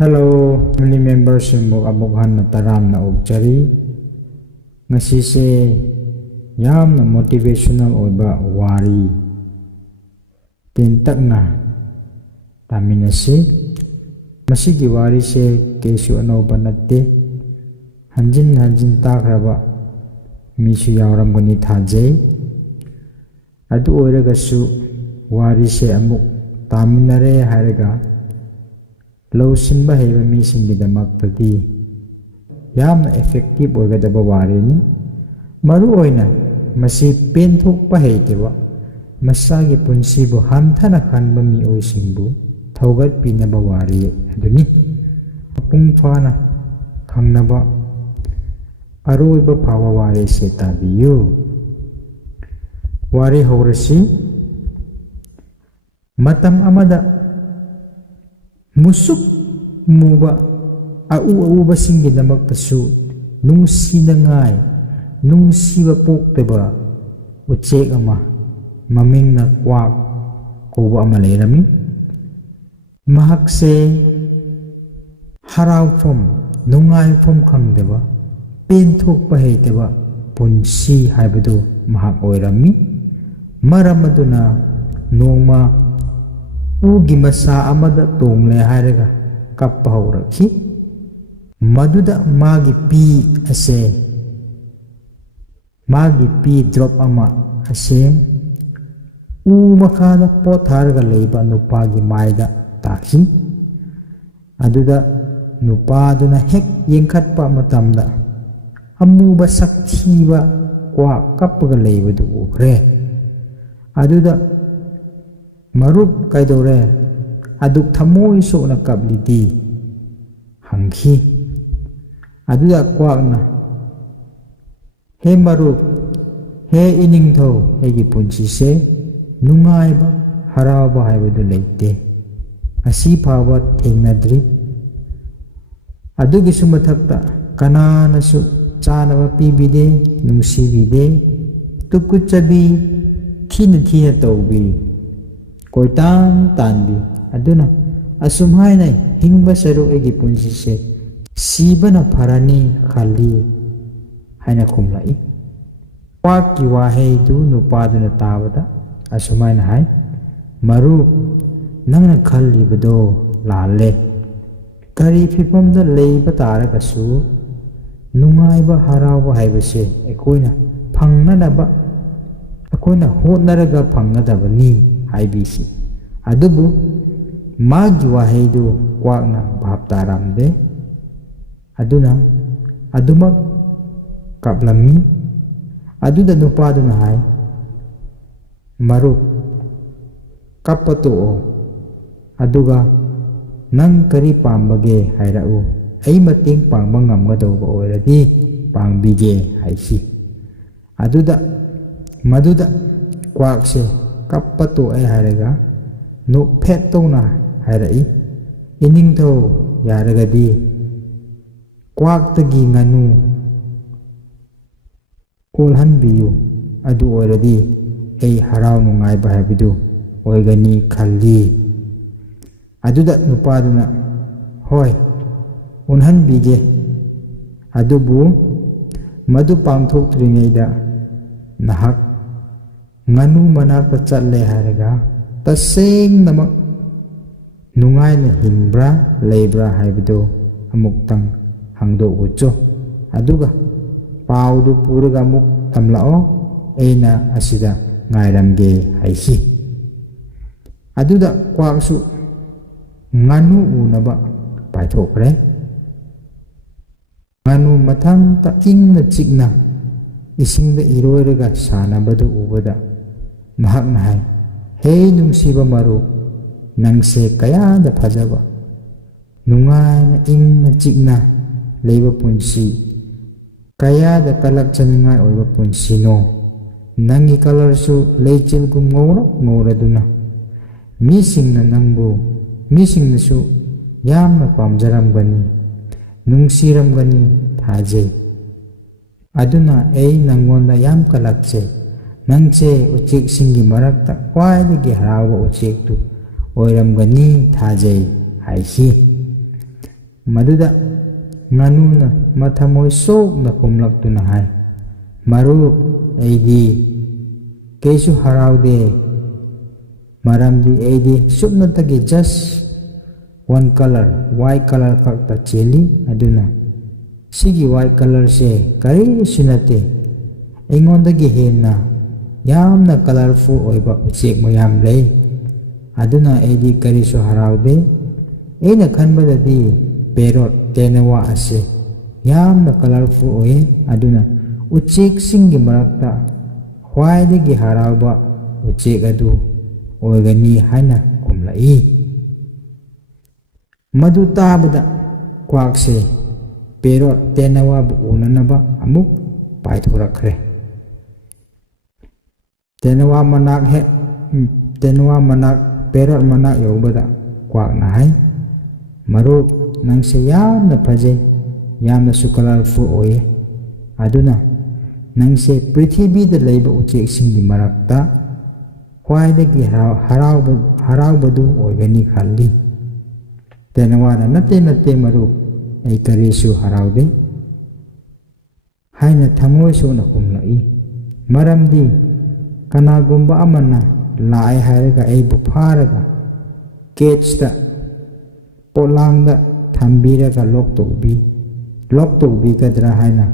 Hello, family members mo aboghan na taram na objari. Ngasise yam na motivational oiba wari. Tintak na taminasi. Masigi wari se kesu ano banate. Hanjin takraba misu yawram gani thajay. Adu oiragasu wari se amuk taminare haraga. Lausinba haiba misingidamakti yamna effective oigadaba wareni maru oina masi penthokpa haiteba masagi punsibu hamthana khanba mi oisingbu thaugat pinaba wari aduni apung phana khangnaba aroiba phawa wari se tabiyu wari horasi matam amada musuk muba auba singgidamaktasu nungsinangai nungsiba pokteba ucek ama mamingna kwak kuba ama leirami mahakse haraufam nungaifam khangdeba penthokpa heiteba punsi haibadu mahak oirami maram aduna nongma ugi masa amada tongle haraga kappa haurakhi maduda magi pi ase magi pi drop ama ase u makada pot haraga leiba nupagi maida takhi aduda nupaduna hek yengkhatpa matamda amuba sakthiba kwa kappaga leibadu ukre aduda marup kaidore aduk thamoi so na kablidi hanghi aduda kwakna he marup he iningtho hegi punchi se nungaiba haraba haibadu leite asi phawa thengnadri adugi sumathakta kananasu chanaba pibide nungsibide tukuchabi thina tawbi koitan tanbi aduna asum hainai hingba saru egi punsi se sibana pharani khali haina khumlai waki wahei du nupaduna tabada asumaina hai maru nangna khalli bado lale kari phipamda leiba taragasu nungaiba harawa haibase ekoina phangnadaba akoina hotnaraga phangnadabani haibisi adubu magi waheidu kwakna bhap taramde aduna adumak kaplami aduda nupaduna hai maru kapato aduga nang kari pambage hairau ai mating pangba ngamgadauba oiradi pangbige haisi aduda maduda kwakse kapato ay haraga no petto na harai ining tho yaragadi kwaktagi nganu kolhan biyu adu oiradi ay harau nungai bahabidu oigani khalli aduda nupaduna hoi unhan bige adubu madu pangthok tringeida nahak nganu manakta chatle haraga taseng namak nungai na hinbra leibra haibdo amuktang hangdo ucho aduga paudu puraga muk tamlao eina asida ngairamge haisi aduda kwaksu nganu unaba paithokre nganu mathang ta ingna chikna isingda iroiraga sanabadu ubada mahakna hai hey nungsiba maru nangse kayada phajaba nungai na ingna chikna leiba punsi kayada kalak chaningai oiba punsi no nangi color su leichil gum ngauraduna misingna nangbu misingna su yamna pamjaramgani nungsiramgani thajai aduna ei nangonda yam kalakche nangche uchik singi marakta kwaidagi harawa uchik tu oiramgani thajai haisi Maduda nganuna mathamoi sokna kumlaktuna hai, "Marup, aidi keisu haraude, maramdi aidi supnatagi just one color, white color khakta cheli, aduna sigi white color se karisu nate aingondagi henna yamna colorful oiba uchek mayam lei, aduna aidi karisu haraude, aina khanbadadi parrot tenawa ase yamna colorful oye, aduna uchek singi marakta khwaidagi harauba uchek adu oigani haina kumlai." Madu tabada kwakse parrot tenawa bu unanaba amuk paithorakre. Tenawa manak parrot manak yobada kwakna hai, "Marup, nangse yamna phajai, yamna su colorful oye, aduna nangse prithibida leiba uchek singi marakta khwaidagi haraubadu oigani khalli." Tenawana nate marup, ai karisu haraude haina thamoi sona kumlai, maramdi kanagumba amana lai hairaga aibu pharaga cage polangda thambiraga lock taubi kadra haina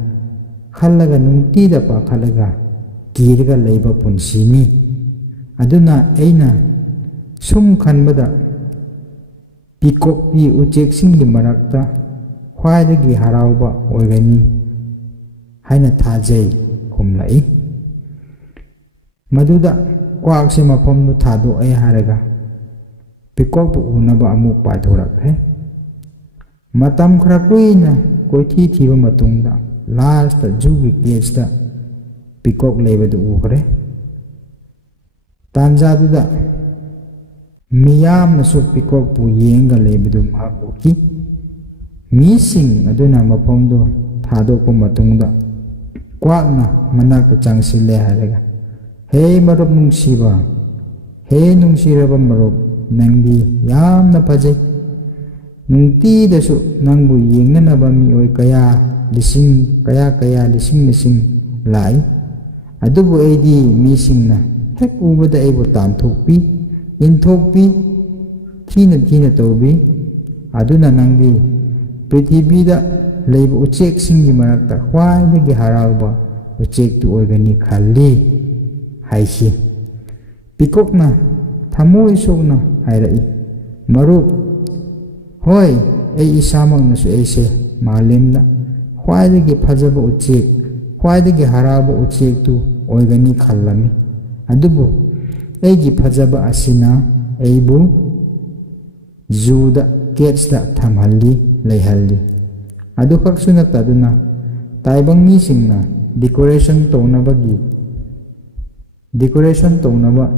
khallaga nungtida pakhalaga kiraga leiba punsini. Aduna aina sum khanbada peacock pi uchek singi marakta khwaidagi harauba oigani haina thajai kumlai. Maduda kwakse mafamdu thadoe haraga peacock bu unaba amuk paithorakre. Matam khara kuina koithi thiba matungda last jugi cage da peacock leibadu ukre. Tanjaduda miyam nasu peacock bu yenga leibadu mahak uki. Mising aduna mafamdu thadokpa matungda kwakna manakta changsile haraga, "Hey marup nungsiba, hey nungsiraba marup, nangdi yamna phajai, nungtidasu nangbu yengnanaba mioi kaya lising lai, adubu aidi misingna hek ubada aibu tamthokpi, inthokpi, thina taubi, aduna nangdi prithibida leiba uchek singi marakta khwaidagi harauba uchek tu oigani khalli" haisi. Peacockna thamoi sokna hairai, "Marup, hoi ai isamaknasu aise malemda khwaidagi phajaba uchek, khwaidagi harauba uchek tu oigani khallami, adubu aigi phajaba asina aibu zooda cage thamhalli leihalli." Adu khaksu nataduna taibang misingna decoration taunaba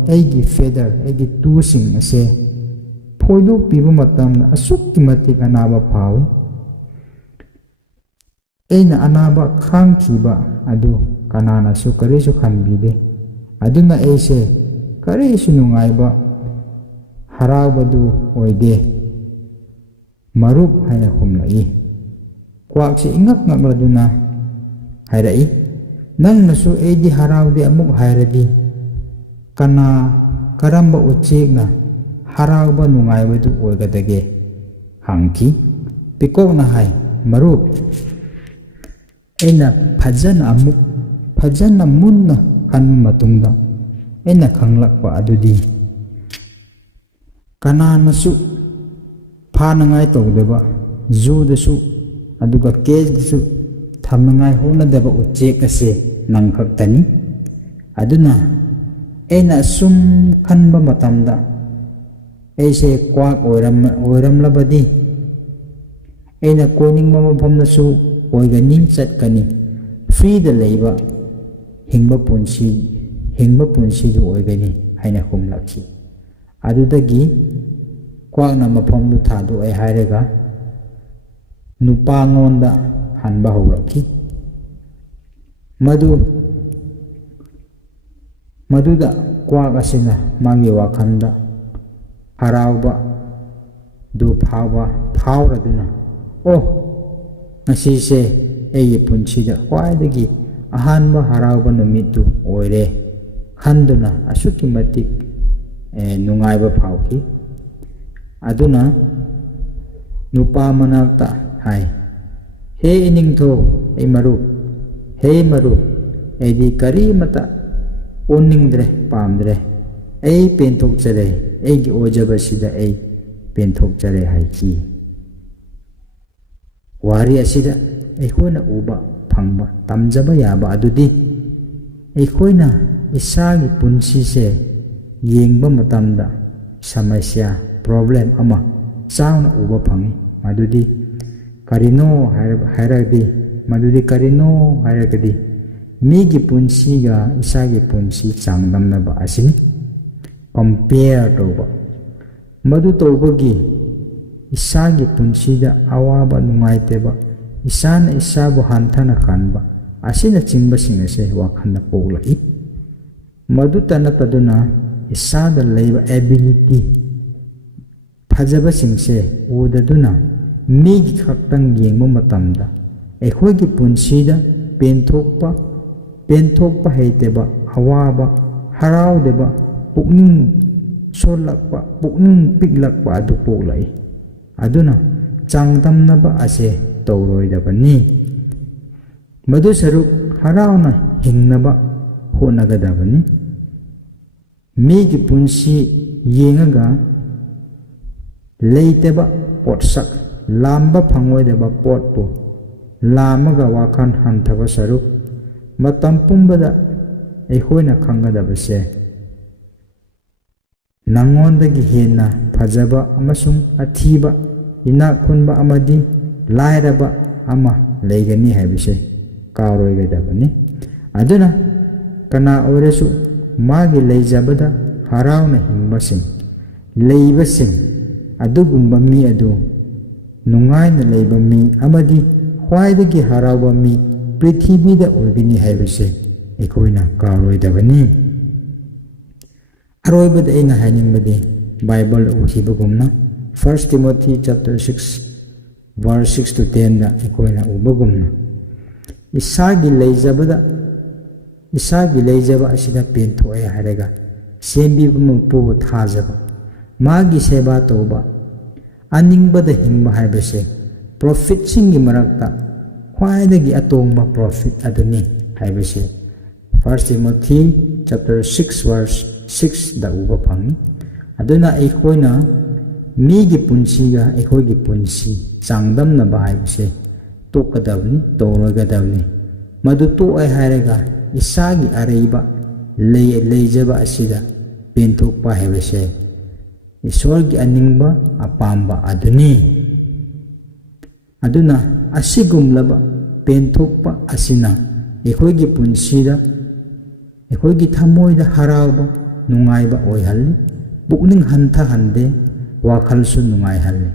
aigi feather aigi tusing ase phoidok piba matamna asukki matik anaba phawi. Aina anaba khangkhiba adu kananasu karisu khanbide, aduna aise karisu nungaiba haraubadu oide, "Marup," haina kumlai. Kwakse ingak ngakladuna hairai, "Nangnasu aidi haraude amuk hairadi, karamba uchekna harauba nungaibadu oigadage?" hangki. Peacockna hai, "Marup, aina phajana munna khanba matungda aina khanglakpa adudi kananasu phanangai tawdaba zoodasu aduga cage thamnangai honadaba uchek ase nang khaktani, aduna aina sum khanba matamda aise kwak oiramlabadi aina koiningba mafamdasu oigani chatkani, freeda leiba hingba punsidu oigani haina humlakhi. Adudagi kwakna mafamdu thadoe hairaga nupangonda hanba haurakhi. Maduda kwak asina magi wakhanda harauba du phauraduna oh ngasise ꯑꯩꯒꯤ ꯄꯨꯟꯁꯤꯗ ꯈ꯭ꯋꯥꯏꯗꯒꯤ ꯑꯍꯥꯟꯕ ꯍꯔꯥꯎꯕ ꯅꯨꯃꯤꯠꯇꯨ ꯑꯣꯏꯔꯦ ꯈꯟꯗꯨꯅ ꯑꯁꯨꯛꯀꯤ ꯃꯇꯤꯛ ꯅꯨꯡꯉꯥꯏꯕ ꯐꯥꯎꯈꯤ꯫ ꯑꯗꯨꯅ ꯅꯨꯄꯥ ꯃꯅꯥꯛꯇ ꯍꯥꯏ, ꯍꯦ ꯏꯅꯤꯡꯊꯧ ꯑꯩ ꯃꯔꯨꯞ, ꯍꯦ ꯃꯔꯨꯞ, ꯑꯩꯗꯤ ꯀꯔꯤꯃꯇ ꯑꯣꯟꯅꯤꯡꯗ꯭ꯔꯦ ꯄꯥꯝꯗ꯭ꯔꯦ, ꯑꯩ ꯄꯦꯟꯊꯣꯛꯆꯔꯦ, ꯑꯩꯒꯤ ꯑꯣꯏꯖꯕꯁꯤꯗ ꯑꯩ ꯄꯦꯟꯊꯣꯛꯆꯔꯦ ꯍꯥꯏꯈꯤ꯫ ꯋꯥꯔꯤ ꯑꯁꯤꯗ ꯑꯩꯈꯣꯏꯅ ꯎꯕ ꯐꯪꯕ ꯇꯝꯖꯕ ꯌꯥꯕ ꯑꯗꯨꯗꯤ ꯑꯩꯈꯣꯏꯅ ꯏꯁꯥꯒꯤ ꯄꯨꯟꯁꯤꯁꯦ ꯌꯦꯡꯕ ꯃꯇꯝꯗ ꯁꯃꯁ꯭ꯌꯥ ꯄ꯭ꯔꯣꯕ꯭ꯂꯦꯝ ꯑꯃ ꯆꯥꯎꯅ ꯎꯕ ꯐꯪꯏ꯫ ꯃꯗꯨꯗꯤ ꯀꯔꯤꯅꯣ ꯍꯥꯏꯔꯒꯗꯤ ꯃꯤꯒꯤ ꯄꯨꯟꯁꯤꯒ ꯏꯁꯥꯒꯤ ꯄꯨꯟꯁꯤ ꯆꯥꯡꯗꯝꯅꯕ ꯑꯁꯤꯅꯤ꯫ ꯀꯝꯄꯤꯌꯔ ꯇꯧꯕ, ꯃꯗꯨ ꯇꯧꯕꯒꯤ ꯏꯁꯥꯒꯤ ꯄꯨꯟꯁꯤꯗ ꯑꯋꯥꯕ ꯅꯨꯡꯉꯥꯏꯇꯕ, ꯏꯁꯥꯅ ꯏꯁꯥꯕꯨ ꯍꯟꯊꯅ ꯈꯟꯕ ꯑꯁꯤꯅꯆꯤꯡꯕꯁꯤꯡ ꯑꯁꯦ ꯋꯥꯈꯜꯗ ꯄꯣꯛꯂꯛꯏ꯫ ꯃꯗꯨꯇ ꯅꯠꯇꯗꯨꯅ ꯏꯁꯥꯗ ꯂꯩꯕ ꯑꯦꯕꯤꯂꯤꯇꯤ ꯐꯖꯕꯁꯤꯡꯁꯦ ꯎꯗꯗꯨꯅ ꯃꯤꯒꯤ ꯈꯛꯇꯪ ꯌꯦꯡꯕ ꯃꯇꯝꯗ ꯑꯩꯈꯣꯏꯒꯤ ꯄꯨꯟꯁꯤꯗ ꯄꯦꯟꯊꯣꯛꯄ ꯍꯩꯇꯕ, ꯑꯋꯥꯕ, ꯍꯔꯥꯎꯗꯕ, ꯄꯨꯛꯅꯤꯡ ꯁꯣꯜꯂꯛꯄ, ꯄꯨꯛꯅꯤꯡ ꯄꯤꯛꯂꯛꯄ ꯑꯗꯨ ꯄꯣꯛꯂꯛꯏ꯫ ꯑꯗꯨꯅ ꯆꯥꯡꯗꯝꯅꯕ ꯑꯁꯦ ꯇꯧꯔꯣꯏꯗꯕꯅꯤ꯫ ꯃꯗꯨ ꯁꯔꯨꯛ ꯍꯔꯥꯎꯅ ꯍꯤꯡꯅꯕ ꯍꯣꯠꯅꯒꯗꯕꯅꯤ꯫ ꯃꯤꯒꯤ ꯄꯨꯟꯁꯤ ꯌꯦꯡꯉꯒ ꯂꯩꯇꯕ ꯄꯣꯠꯁꯛ, ꯂꯥꯝꯕ ꯐꯪꯂꯣꯏꯗꯕ ꯄꯣꯠꯄꯨ ꯂꯥꯝꯃꯒ ꯋꯥꯈꯜ ꯍꯟꯊꯕ ꯁꯔꯨꯛ ꯃꯇꯝ ꯄꯨꯝꯕꯗ ꯑꯩꯈꯣꯏꯅ ꯈꯪꯒꯗꯕꯁꯦ ꯅꯉꯣꯟꯗꯒꯤ ꯍꯦꯟꯅ ꯐꯖꯕ ꯑꯃꯁꯨꯡ ꯑꯊꯤꯕ, ꯏꯅꯥꯛ ꯈꯨꯟꯕ ꯑꯃꯗꯤ ꯂꯥꯏꯔꯕ ꯑꯃ ꯂꯩꯒꯅꯤ ꯍꯥꯏꯕꯁꯦ ꯀꯥꯎꯔꯣꯏꯗꯕꯅꯤ꯫ ꯑꯗꯨꯅ ꯀꯅꯥ ꯑꯣꯏꯔꯁꯨ ꯃꯥꯒꯤ ꯂꯩꯖꯕꯗ ꯍꯔꯥꯎꯅ ꯂꯩꯕꯁꯤꯡ ꯑꯗꯨꯒꯨꯝꯕ ꯃꯤ ꯑꯗꯨ ꯅꯨꯡꯉꯥꯏꯅ ꯂꯩꯕ ꯃꯤ ꯑꯃꯗꯤ ꯈ꯭ꯋꯥꯏꯗꯒꯤ ꯍꯔꯥꯎꯕ ꯃꯤ ꯄ꯭ꯔꯤꯊꯤꯕꯤꯗ ꯑꯣꯏꯒꯅꯤ ꯍꯥꯏꯕꯁꯦ ꯑꯩꯈꯣꯏꯅ ꯀꯥꯎꯔꯣꯏꯗꯕꯅꯤ꯫ ꯑꯔꯣꯏꯕꯗ ꯑꯩꯅ ꯍꯥꯏꯅꯤꯡꯕꯗꯤ ꯕꯥꯏꯕꯜꯗ ꯎꯈꯤꯕꯒꯨꯝꯅ 1 Timothy chapter 6 verse 6 to 10 ꯗ ꯑꯩꯈꯣꯏꯅ ꯎꯕꯒꯨꯝꯅ ꯏꯁꯥꯒꯤ ꯂꯩꯖꯕ ꯑꯁꯤꯗ ꯄꯦꯟꯊꯣꯛꯑꯦ ꯍꯥꯏꯔꯒ ꯁꯦꯝꯕꯤꯕ ꯃꯄꯨꯕꯨ ꯊꯥꯖꯕ, ꯃꯥꯒꯤ ꯁꯦꯕꯥ ꯇꯧꯕ, ꯑꯅꯤꯡꯕꯗ ꯍꯤꯡꯕ ꯍꯥꯏꯕꯁꯦ ꯄ꯭ꯔꯣꯐꯤꯠꯁꯤꯡꯒꯤ ꯃꯔꯛꯇ ꯈ꯭ꯋꯥꯏꯗꯒꯤ ꯑꯇꯣꯡꯕ ꯄ꯭ꯔꯣꯐꯤꯠ ꯑꯗꯨꯅꯤ ꯍꯥꯏꯕꯁꯦ 1 Timothy chapter 6 verse 6 ꯗ ꯎꯕ ꯐꯪꯏ꯫ ꯑꯗꯨꯅ ꯑꯩꯈꯣꯏꯅ ꯃꯤꯒꯤ ꯄꯨꯟꯁꯤꯒ ꯑꯩꯈꯣꯏꯒꯤ ꯄꯨꯟꯁꯤ ꯆꯥꯡꯗꯝꯅꯕ ꯍꯥꯏꯕꯁꯦ ꯇꯣꯛꯀꯗꯕꯅꯤ, ꯇꯧꯔꯣꯏꯗꯕꯅꯤ꯫ ꯃꯗꯨ ꯇꯣꯛꯑꯦ ꯍꯥꯏꯔꯒ ꯏꯁꯥꯒꯤ ꯑꯔꯩꯕ ꯂꯩꯖꯕ ꯑꯁꯤꯗ ꯄꯦꯟꯊꯣꯛꯄ ꯍꯥꯏꯕꯁꯦ ꯏꯁꯣꯔꯒꯤ ꯑꯅꯤꯡꯕ ꯑꯄꯥꯝꯕ ꯑꯗꯨꯅꯤ꯫ ꯑꯗꯨꯅ ꯑꯁꯤꯒꯨꯝꯂꯕ ꯄꯦꯟꯊꯣꯛꯄ ꯑꯁꯤꯅ ꯑꯩꯈꯣꯏꯒꯤ ꯄꯨꯟꯁꯤꯗ, ꯑꯩꯈꯣꯏꯒꯤ ꯊꯃꯣꯏꯗ ꯍꯔꯥꯎꯕ, ꯅꯨꯡꯉꯥꯏꯕ ꯑꯣꯏꯍꯜꯂꯤ, ꯄꯨꯛꯅꯤꯡ ꯍꯟꯊꯍꯟꯗꯦ, ꯋꯥꯈꯜꯁꯨ ꯅꯨꯡꯉꯥꯏꯍꯜꯂꯤ,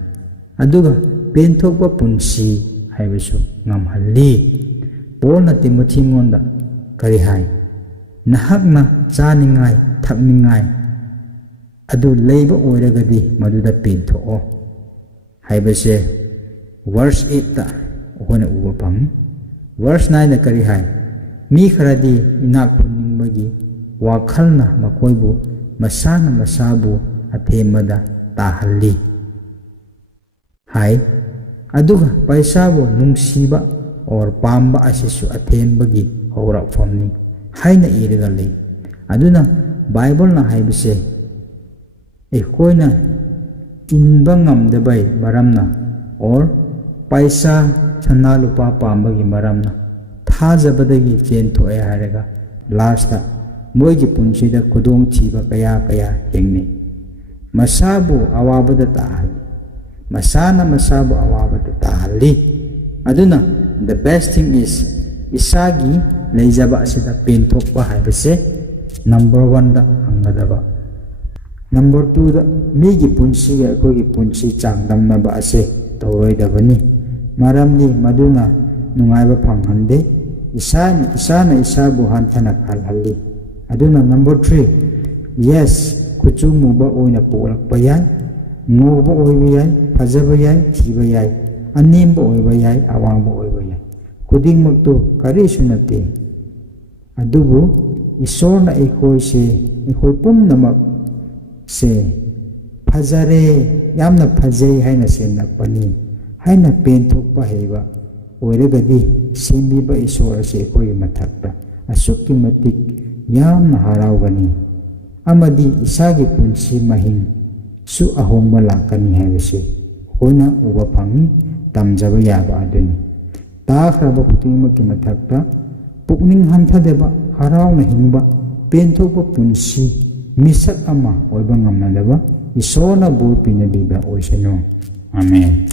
ꯑꯗꯨꯒ ꯄꯦꯟꯊꯣꯛꯄ ꯄꯨꯟꯁꯤ ꯍꯥꯏꯕꯁꯨ ꯉꯝꯍꯜꯂꯤ꯫ ꯄꯣꯜꯅ ꯇꯤꯃꯣꯊꯤꯉꯣꯟꯗ ꯀꯔꯤ ꯍꯥꯏ? ꯅꯍꯥꯛꯅ ꯆꯥꯅꯤꯡꯉꯥꯏ ꯊꯛꯅꯤꯡꯉꯥꯏ ꯑꯗꯨ ꯂꯩꯕ ꯑꯣꯏꯔꯒꯗꯤ ꯃꯗꯨꯗ ꯄꯦꯟꯊꯣꯛꯑꯣ ꯍꯥꯏꯕꯁꯦ verse 8 ꯗ ꯑꯩꯈꯣꯏꯅ ꯎꯕ ꯐꯪꯏ꯫ verse 9 ꯗ ꯀꯔꯤ ꯍꯥꯏ? ꯃꯤ ꯈꯔꯗꯤ ꯏꯅꯥꯛ ꯈꯨꯟꯅꯤꯡꯕꯒꯤ ꯋꯥꯈꯜꯅ ꯃꯈꯣꯏꯕꯨ ꯃꯁꯥꯅ ꯃꯁꯥꯕꯨ ꯑꯊꯦꯝꯕꯗ ꯇꯥꯍꯜꯂꯤ ꯍꯥꯏ, ꯑꯗꯨꯒ ꯄꯩꯁꯥꯕꯨ ꯅꯨꯡꯁꯤꯕ ꯄꯥꯝꯕ ꯑꯁꯤꯁꯨ ꯑꯊꯦꯝꯕꯒꯤ ꯍꯧꯔꯛꯐꯝꯅꯤ ꯍꯥꯏꯅ ꯏꯔꯒ ꯂꯩ꯫ ꯑꯗꯨꯅ ꯕꯥꯏꯕꯜꯅ ꯍꯥꯏꯕꯁꯦ ꯑꯩꯈꯣꯏꯅ ꯏꯟꯕ ꯉꯝꯗꯕꯩ ꯃꯔꯝꯅ ꯄꯩꯁꯥ ꯁꯅꯥ ꯂꯨꯄꯥ ꯄꯥꯝꯕꯒꯤ ꯃꯔꯝꯅ ꯊꯥꯖꯕꯗꯒꯤ ꯆꯦꯟꯊꯣꯛꯑꯦ ꯍꯥꯏꯔꯒ ꯂꯥꯁꯇ ꯃꯣꯏꯒꯤ ꯄꯨꯟꯁꯤꯗ ꯈꯨꯗꯣꯡꯊꯤꯕ ꯀꯌꯥ ꯊꯦꯡꯅꯩ꯫ ꯃꯁꯥꯕꯨ ꯑꯋꯥꯕꯗ ꯇꯥꯍꯜꯂꯤ, ꯃꯁꯥꯅ ꯃꯁꯥꯕꯨ ꯑꯋꯥꯕꯗ ꯇꯥꯍꯜꯂꯤ꯫ ꯑꯗꯨꯅ the best thing is ꯏꯁꯥꯒꯤ ꯂꯩꯖꯕ ꯑꯁꯤꯗ ꯄꯦꯟꯊꯣꯛꯄ ꯍꯥꯏꯕꯁꯦ number 1 ꯗ ꯍꯪꯒꯗꯕ꯫ number 2 ꯗ ꯃꯤꯒꯤ ꯄꯨꯟꯁꯤꯒ ꯑꯩꯈꯣꯏꯒꯤ ꯄꯨꯟꯁꯤ ꯆꯥꯡꯗꯝꯅꯕ ꯑꯁꯦ ꯇꯧꯔꯣꯏꯗꯕꯅꯤ꯫ ꯃꯔꯝꯗꯤ ꯃꯗꯨꯅ ꯅꯨꯡꯉꯥꯏꯕ ꯐꯪꯍꯟꯗꯦ, ꯏꯁꯥꯅ ꯏꯁꯥꯕꯨ ꯍꯟꯊꯅ ꯈꯜꯍꯜꯂꯤ꯫ ꯑꯗꯨꯅ number 3, yes, ꯀꯨꯆꯨ ꯃꯨꯕ ꯑꯣꯏꯅ ꯄꯣꯛꯂꯛꯄ ꯌꯥꯏ, ꯉꯧꯕ ꯑꯣꯏꯕ ꯌꯥꯏ, ꯐꯖꯕ ꯌꯥꯏ, ꯊꯤꯕ ꯌꯥꯏ, ꯑꯅꯦꯝꯕ ꯑꯣꯏꯕ ꯌꯥꯏ, ꯑꯋꯥꯡꯕ ꯑꯣꯏꯕ ꯌꯥꯏ, ꯈꯨꯗꯤꯡꯃꯛꯇꯨ ꯀꯔꯤꯁꯨ ꯅꯠꯇꯦ. ꯑꯗꯨꯕꯨ ꯏꯁꯣꯔꯅ ꯑꯩꯈꯣꯏ ꯄꯨꯝꯅꯃꯛꯁꯦ ꯐꯖꯔꯦ, ꯌꯥꯝꯅ ꯐꯖꯩ ꯍꯥꯏꯅ ꯁꯦꯝꯂꯛꯄꯅꯤ ꯍꯥꯏꯅ ꯄꯦꯟꯊꯣꯛꯄ ꯍꯩꯕ ꯑꯣꯏꯔꯒꯗꯤ ꯁꯦꯝꯕꯤꯕ ꯏꯁꯣꯔ ꯑꯁꯤ ꯑꯩꯈꯣꯏꯒꯤ ꯃꯊꯛꯇ ꯑꯁꯨꯛꯀꯤ ꯃꯇꯤꯛ ꯌꯥꯝꯅ ꯍꯔꯥꯎꯒꯅꯤ ꯑꯃꯗꯤ ꯏꯁꯥꯒꯤ ꯄꯨꯟꯁꯤ ꯃꯍꯤꯡꯁꯨ ꯑꯍꯣꯡꯕ ꯂꯥꯛꯀꯅꯤ ꯍꯥꯏꯕꯁꯤ ꯑꯩꯈꯣꯏꯅ ꯎꯕ ꯐꯪꯏ, ꯇꯝꯖꯕ ꯌꯥꯕ ꯑꯗꯨꯅꯤ. ꯇꯥꯈ꯭ꯔꯕ ꯈꯨꯗꯤꯡꯃꯛꯀꯤ ꯃꯊꯛꯇ ꯄꯨꯛꯅꯤꯡ ꯍꯟꯊꯗꯕ, ꯍꯔꯥꯎꯅ ꯍꯤꯡꯕ, ꯄꯦꯟꯊꯣꯛꯄ ꯄꯨꯟꯁꯤ ꯃꯤꯁꯛ ꯑꯃ ꯑꯣꯏꯕ ꯉꯝꯅꯕ ꯏꯁꯣꯔꯅ ꯕꯣꯔ ꯄꯤꯅꯕꯤꯕ ꯑꯣꯏꯁꯅꯨ. ꯑꯃꯦꯟ.